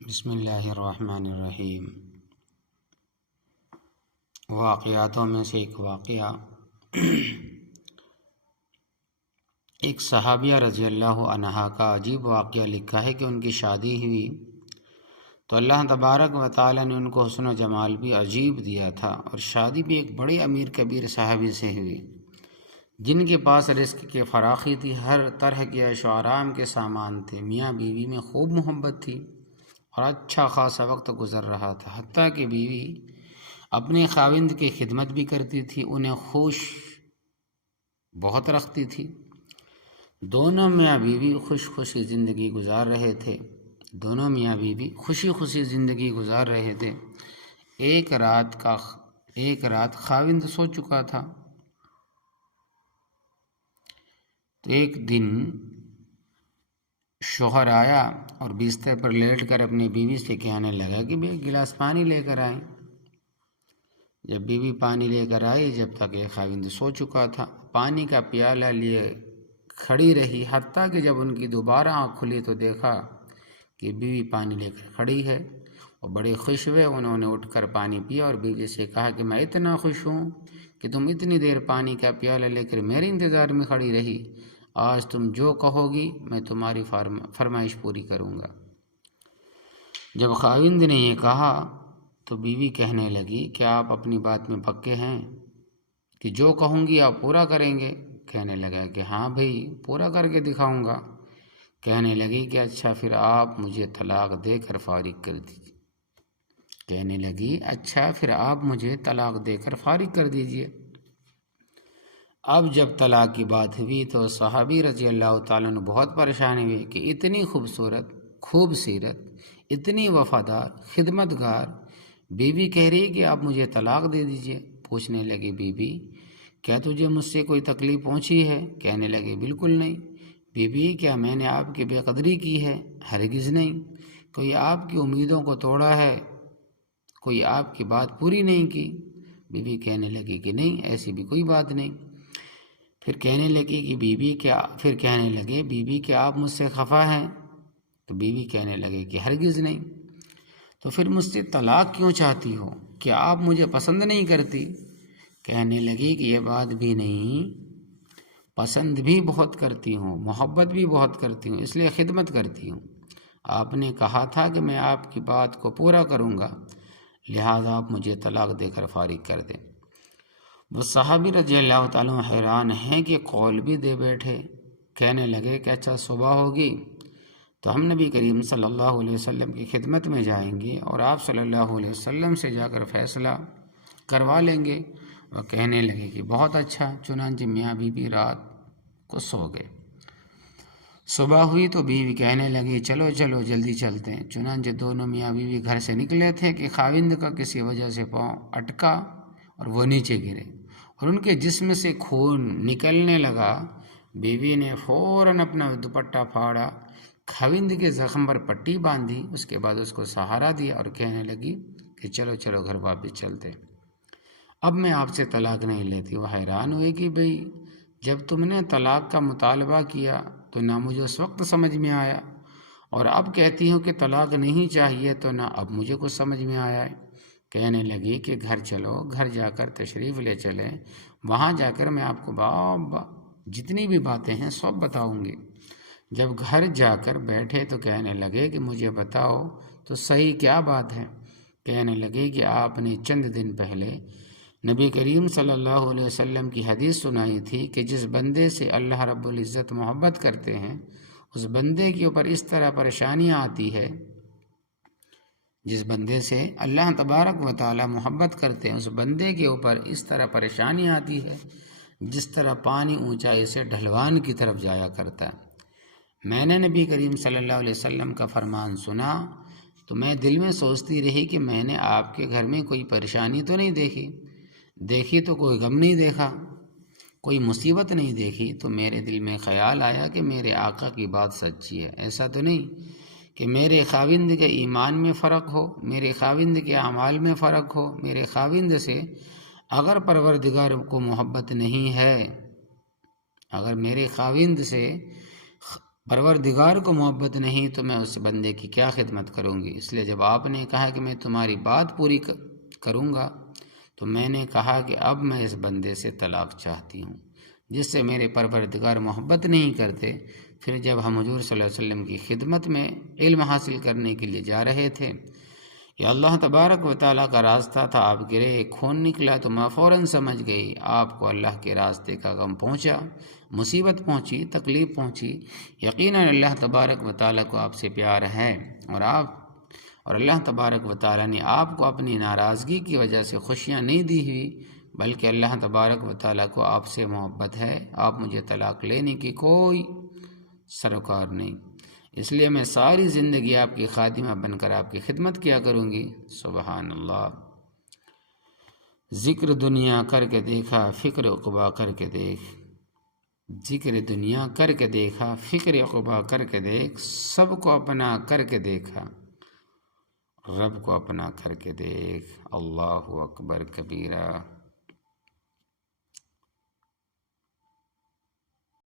بسم اللہ الرحمن الرحیم۔ واقعاتوں میں سے ایک واقعہ، ایک صحابیہ رضی اللہ عنہا کا عجیب واقعہ لکھا ہے کہ ان کی شادی ہوئی تو اللہ تبارک و تعالی نے ان کو حسن و جمال بھی عجیب دیا تھا، اور شادی بھی ایک بڑے امیر کبیر صحابی سے ہوئی جن کے پاس رزق کی فراخی تھی، ہر طرح کے عیش و آرام کے سامان تھے، میاں بیوی میں خوب محبت تھی اور اچھا خاصا وقت گزر رہا تھا، حتیٰ کہ بیوی اپنے خاوند کی خدمت بھی کرتی تھی، انہیں خوش بہت رکھتی تھی۔ دونوں میاں بیوی خوشی زندگی گزار رہے تھے زندگی گزار رہے تھے۔ ایک رات خاوند سو چکا تھا تو ایک دن شوہر آیا اور بستر پر لیٹ کر اپنی بیوی سے کہنے لگا کہ ایک گلاس پانی لے کر آئیں۔ جب بیوی پانی لے کر آئی، جب تک ایک خاوند سو چکا تھا، پانی کا پیالہ لیے کھڑی رہی، حتیٰ کہ جب ان کی دوبارہ آنکھ کھلی تو دیکھا کہ بیوی پانی لے کر کھڑی ہے، اور بڑے خوش ہوئے۔ انہوں نے اٹھ کر پانی پیا اور بیوی سے کہا کہ میں اتنا خوش ہوں کہ تم اتنی دیر پانی کا پیالہ لے کر میرے انتظار میں کھڑی رہی، آج تم جو کہو گی میں تمہاری فرمائش پوری کروں گا۔ جب خاوند نے یہ کہا تو بیوی کہنے لگی کہ آپ اپنی بات میں پکے ہیں کہ جو کہوں گی آپ پورا کریں گے؟ کہنے لگا کہ ہاں بھئی، پورا کر کے دکھاؤں گا۔ کہنے لگی کہ اچھا پھر آپ مجھے طلاق دے کر فارغ کر دیجئے۔ اب جب طلاق کی بات ہوئی تو صحابی رضی اللہ تعالیٰ عنہ بہت پریشان ہوئے کہ اتنی خوب سیرت، اتنی وفادار، خدمت گار بیوی کہہ رہی کہ آپ مجھے طلاق دے دیجئے۔ پوچھنے لگے بیوی کیا تجھے مجھ سے کوئی تکلیف پہنچی ہے؟ کہنے لگے بالکل نہیں۔ بیوی کیا میں نے آپ کی بے قدری کی ہے؟ ہرگز نہیں۔ کوئی آپ کی امیدوں کو توڑا ہے؟ کوئی آپ کی بات پوری نہیں کی؟ بیوی کہنے لگی کہ نہیں، ایسی بھی کوئی بات نہیں۔ پھر کہنے لگے بیوی کیا آپ مجھ سے خفا ہیں؟ تو بیوی کہنے لگے کہ ہرگز نہیں۔ تو پھر مجھ سے طلاق کیوں چاہتی ہو؟ کیا آپ مجھے پسند نہیں کرتی؟ کہنے لگی کہ یہ بات بھی نہیں، پسند بھی بہت کرتی ہوں، محبت بھی بہت کرتی ہوں، اس لیے خدمت کرتی ہوں۔ آپ نے کہا تھا کہ میں آپ کی بات کو پورا کروں گا، لہذا آپ مجھے طلاق دے کر فارغ کر دیں۔ وہ صحابی رضی اللہ تعالیٰ عنہ حیران ہیں کہ قول بھی دے بیٹھے۔ کہنے لگے کہ اچھا صبح ہوگی تو ہم نبی کریم صلی اللہ علیہ وسلم کی خدمت میں جائیں گے اور آپ صلی اللہ علیہ وسلم سے جا کر فیصلہ کروا لیں گے۔ وہ کہنے لگے کہ بہت اچھا۔ چنانچہ میاں بیوی رات کو سو گئے۔ صبح ہوئی تو بیوی کہنے لگی چلو جلدی چلتے ہیں۔ چنانچہ دونوں میاں بیوی گھر سے نکلے تھے کہ خاوند کا کسی وجہ سے پاؤں اٹکا اور وہ نیچے گرے اور ان کے جسم سے خون نکلنے لگا۔ بیوی نے فوراً اپنا دوپٹہ پھاڑا، خاوند کے زخم پر پٹی باندھی، اس کے بعد اس کو سہارا دیا اور کہنے لگی کہ چلو گھر واپس چلتے، اب میں آپ سے طلاق نہیں لیتی۔ وہ حیران ہوئے کہ بھئی جب تم نے طلاق کا مطالبہ کیا تو نہ مجھے اس وقت سمجھ میں آیا، اور اب کہتی ہوں کہ طلاق نہیں چاہیے تو نہ اب مجھے کچھ سمجھ میں آیا ہے۔ کہنے لگی کہ گھر چلو، گھر جا کر تشریف لے چلیں، وہاں جا کر میں آپ کو جتنی بھی باتیں ہیں سب بتاؤں گی۔ جب گھر جا کر بیٹھے تو کہنے لگے کہ مجھے بتاؤ تو صحیح کیا بات ہے؟ کہنے لگے کہ آپ نے چند دن پہلے نبی کریم صلی اللہ علیہ وسلم کی حدیث سنائی تھی کہ جس بندے سے اللہ رب العزت محبت کرتے ہیں اس بندے کے اوپر اس طرح پریشانیاں آتی ہے، جس بندے سے اللہ تبارک و تعالی محبت کرتے ہیں اس بندے کے اوپر اس طرح پریشانی آتی ہے جس طرح پانی اونچائی سے ڈھلوان کی طرف جایا کرتا ہے۔ میں نے نبی کریم صلی اللہ علیہ وسلم کا فرمان سنا تو میں دل میں سوچتی رہی کہ میں نے آپ کے گھر میں کوئی پریشانی تو نہیں دیکھی تو کوئی غم نہیں دیکھا، کوئی مصیبت نہیں دیکھی، تو میرے دل میں خیال آیا کہ میرے آقا کی بات سچی ہے۔ ایسا تو نہیں کہ میرے خاوند کے ایمان میں فرق ہو، میرے خاوند کے اعمال میں فرق ہو، میرے خاوند سے اگر پروردگار کو محبت نہیں ہے، اگر میرے خاوند سے پروردگار کو محبت نہیں تو میں اس بندے کی کیا خدمت کروں گی؟ اس لیے جب آپ نے کہا کہ میں تمہاری بات پوری کروں گا تو میں نے کہا کہ اب میں اس بندے سے طلاق چاہتی ہوں جس سے میرے پروردگار محبت نہیں کرتے۔ پھر جب ہم حضور صلی اللہ علیہ وسلم کی خدمت میں علم حاصل کرنے کے لیے جا رہے تھے، یہ اللہ تبارک و تعالیٰ کا راستہ تھا، آپ گرے، خون نکلا تو میں فوراً سمجھ گئی آپ کو اللہ کے راستے کا غم پہنچا، مصیبت پہنچی، تکلیف پہنچی۔ یقیناً اللہ تبارک و تعالیٰ کو آپ سے پیار ہے، اور اللہ تبارک و تعالیٰ نے آپ کو اپنی ناراضگی کی وجہ سے خوشیاں نہیں دی ہوئی، بلکہ اللہ تبارک و تعالیٰ کو آپ سے محبت ہے۔ آپ مجھے طلاق لینے کی کوئی سروکار نہیں، اس لیے میں ساری زندگی آپ کی خادمہ بن کر آپ کی خدمت کیا کروں گی۔ سبحان اللہ۔ ذکر دنیا کر کے دیکھا، فکر عقبہ کر کے دیکھ، ذکر دنیا کر کے دیکھا، فکر عقبہ کر کے دیکھ، سب کو اپنا کر کے دیکھا، رب کو اپنا کر کے دیکھ۔ اللہ اکبر کبیرہ۔